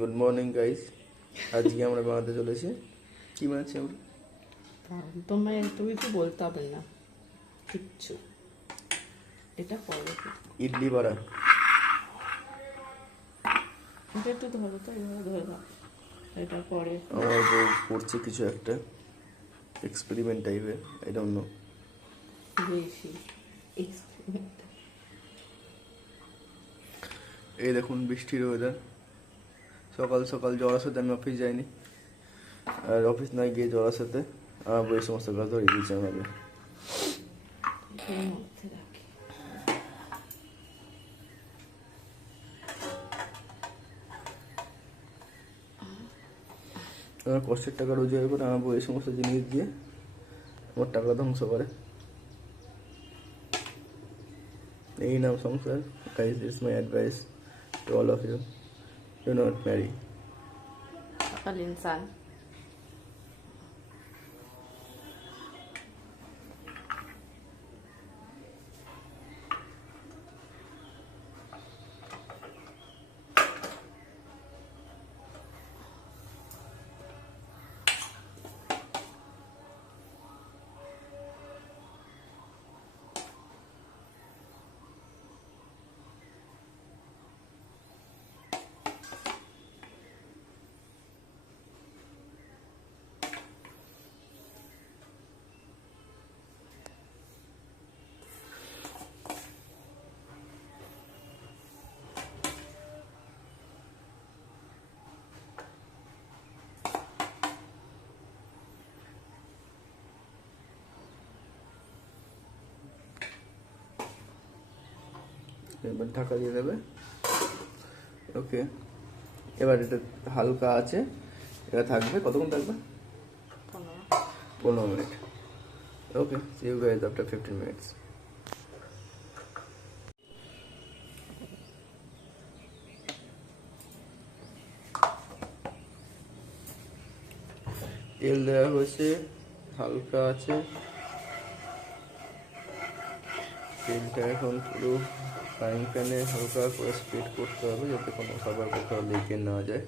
Good morning guys. আজকে আমরা বানাতে চলেছি কি বানাচ্ছি আমরা? তুমি কি বলতে হবে না কিচ্ছু। এটা পরে ইডলি বড়া। এটা একটু ধরো তো, এইভাবে ধরে দাও। এটা পরে আমার বউ করছে কিছু একটা এক্সপেরিমেন্ট টাইপের, আই ডোন্ট নো। বেশি এক্সপেরিমেন্ট। এই দেখুন বৃষ্টির ওয়েদার। সকাল সকাল জ্বরের সাথে আমি অফিস যাইনি, আর অফিস না গিয়ে জ্বরের সাথে আমার বই সমস্ত কাজ ধরিয়ে দিয়েছে আমাকে। এর মধ্যে রাখি। আমার কষ্টের টাকা রোজগার করে আমার বই এই সমস্ত জিনিস দিয়ে আমার টাকা ধ্বংস করে। এই নাম সংসার। Guys, it's my advice to all of you, do not marry. সকাল ইনসান। এবার ঢাকা দিয়ে দেবে। ওকে, এবার এটা হালকা আছে, এটা থাকবে কতক্ষণ থাকবে? 15 minute. Okay, see you guys after 15 minutes. তেল দেওয়া হয়েছে, হালকা আছে। তেলটা এখন পুরো ফ্রাইং প্যানে হালকা করে স্প্রেড করতে হবে যাতে কোনো খাবার কোথাও লেগে না যায়।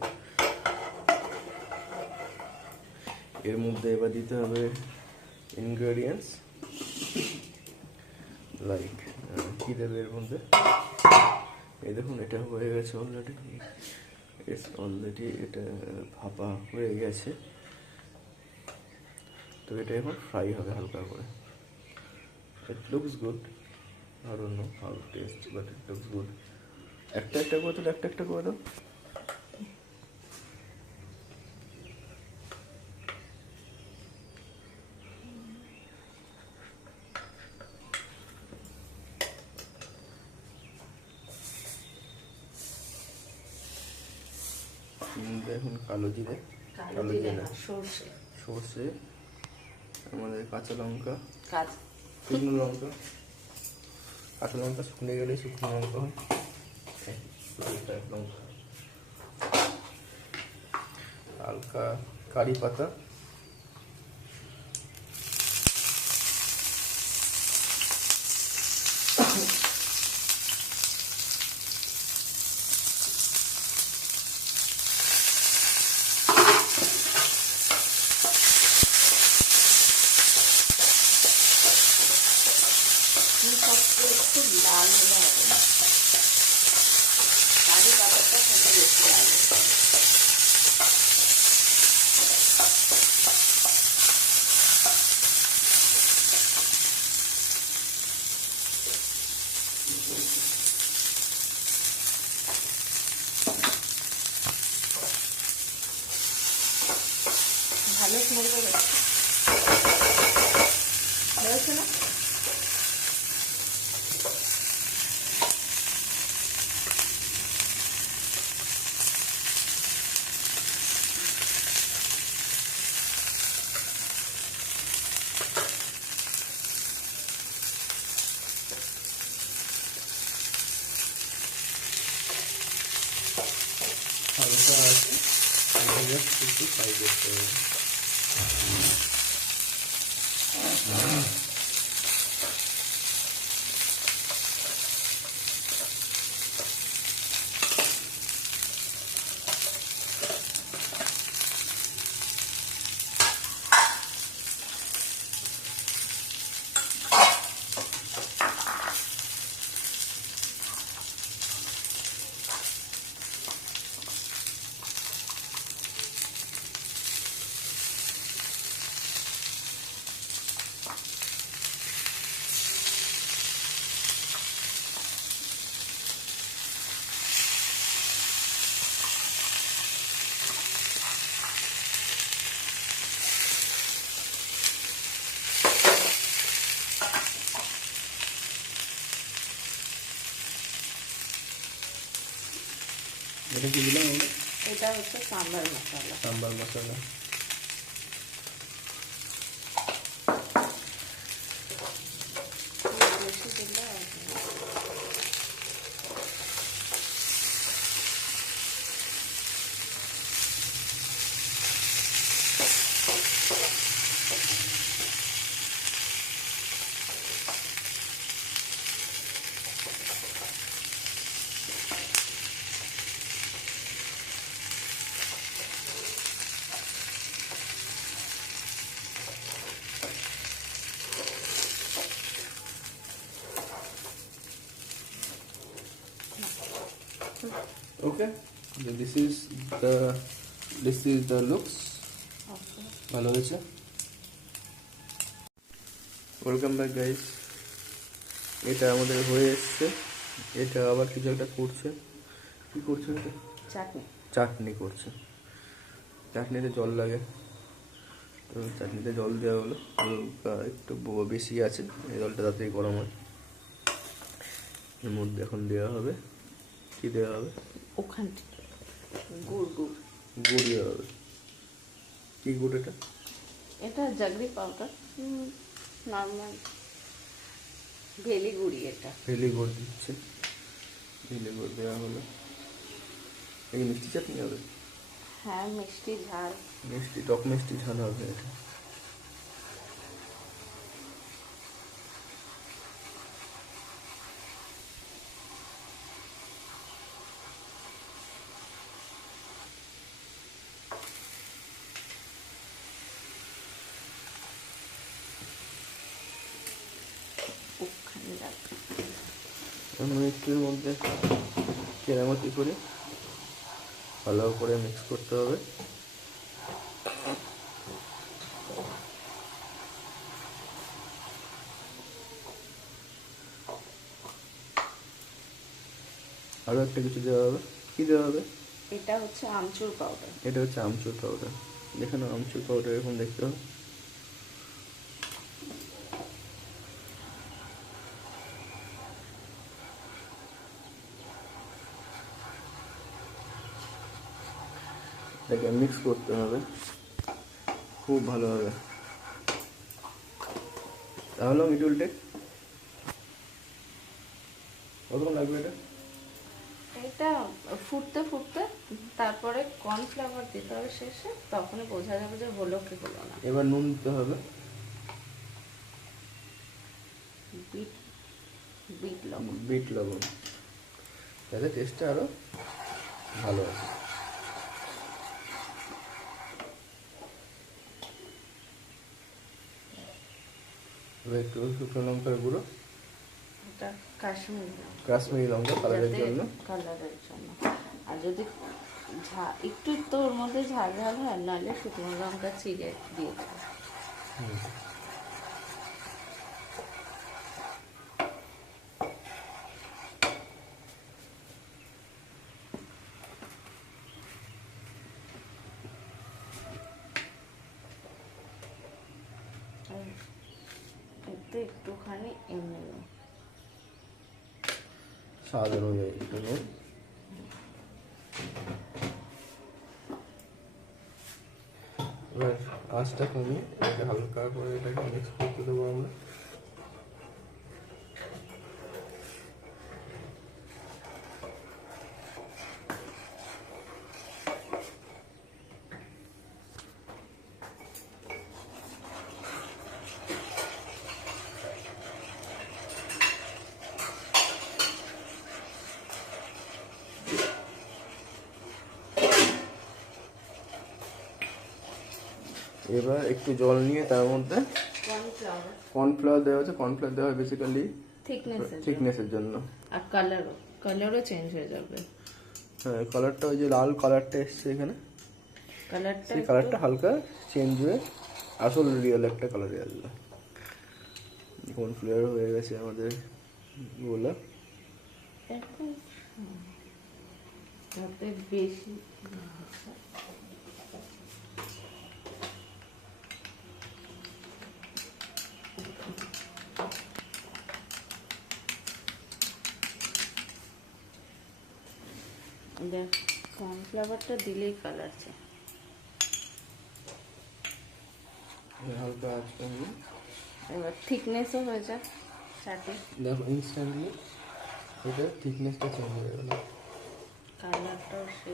এর মধ্যে এবার দিতে হবে ইনগ্রেডিয়েন্টস লাইক কী দেবে এর মধ্যে। এই দেখুন এটা হয়ে গেছে অলরেডি, এটা ভাপা হয়ে গেছে। তো এটা এখন ফ্রাই হবে হালকা করে। It looks good, I don't know how it tastes, but it looks good. একটা একটা করে দাও। এখন কালো জিরে না, সর্ষে, আমাদের কাঁচা লঙ্কা, শুকনো লঙ্কা। কাঁচা লঙ্কা শুকনো গেলে শুকনো লঙ্কা হয়, লঙ্কা হালকা কারি পাতা, একটু লাল হলে হবে না, কারি পাতাটা হলে বেশি লাল। ভালো স্মেল বেরোচ্ছে না? হালকা আছে, একটু ফ্রাই করতে হবে। এটা কি দিলাম আমরা? এটা হচ্ছে সাম্বার মশলা। সাম্বার মশলা। বেশি দিলে Okay, this is the looks. ভালো হয়েছে। Welcome back guys. এটা আমাদের হয়ে এসছে। এটা আবার কিছু একটা করছে। কি করছে এটা? চাটনি। চাটনি করছে। চাটনিতে জল লাগে, তো চাটনিতে জল দেওয়া হলো, হালকা একটু বেশি আছে, এই জলটা তাড়াতাড়ি গরম হয়। এর মধ্যে এখন দেওয়া হবে, কি দেওয়া হবে? ওখান থেকে গুড় গুড় গুড় দেওয়া হবে। কি গুড় এটা? এটা জাগরি পাউডার, নর্মাল ভেলি গুড়ি। এটা ভেলি গুড় দিচ্ছে, ভেলি গুড় দেওয়া হলো। এই মিষ্টি চাটনি হবে? হ্যাঁ, মিষ্টি ঝাল। মিষ্টি, টক মিষ্টি ঝাল হবে এটা। ওখানে যাবে। আমি একটুর মধ্যে কেরামতি করে ভালো করে মিক্স করতে হবে। আরও একটা কিছু দেওয়া হবে। কি দেওয়া হবে? এটা হচ্ছে আমচুর পাউডার। এটা হচ্ছে আমচুর পাউডার। দেখেন আমচুর পাউডার এরকম দেখতে হবে। এটাকে মিক্স করতে হবে খুব ভালোভাবে। তাহলে মিডুলটে কতক্ষণ লাগবে এটা? এটা ফুটতে ফুটতে তারপরে কর্নফ্লাওয়ার দিতে হবে শেষে, তখনই বোঝা যাবে যে হলো কি হলো না। এবার নুন দিতে হবে। বিট বিট লবণ। বিট লবণ, তাহলে টেস্টটা আরও ভালো আছে। এবার একটু শুকনো লঙ্কার গুঁড়ো, এটা কাশ্মীরি কাশ্মীরি লঙ্কা কালারের জন্য। কালারের জন্য। আর যদি একটু তো ওর মধ্যে ঝাল ঝাল হয়, নাহলে শুকনো লঙ্কা চিড়ে দিয়ে দেবে। এতে একটুখানি এমনি স্বাদ অনুযায়ী একটু নুন। এবার আঁচটা কমিয়ে এটাকে হালকা করে এটাকে মিক্স করতে দেবো আমরা। এবার একটু জল নিয়ে তার মধ্যে কর্নফ্লাওয়ার দেওয়া হচ্ছে। কর্নফ্লাওয়ার দেওয়া হয় বেসিক্যালি থিকনেসের জন্য। আর কালারও চেঞ্জ হয়ে যাবে। হ্যাঁ, কালারটা ওই যে লাল কালারটা এসছে এখানে, সেই কালারটা হালকা চেঞ্জ হয়ে আসল রিয়েল একটা কালারে আসবে। কর্নফ্লাওয়ার হয়ে গেছে আমাদের গোলা। যাতে বেশি কর্নফ্লাওয়ারটা দিলেই কালার চাই। হালকা আঁচ করবো। এবার থিকনেসও হয়ে যায় চাটনি। দেখো ইনস্ট্যান্টলি এটা থিকনেসটা চেঞ্জ হয়ে গেল। কালারটাও সে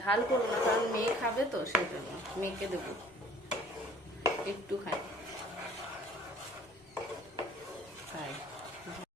ঝাল করবো না, কারণ মেয়ে খাবে তো, সেই জন্য মেয়েকে দেবো একটু খাই।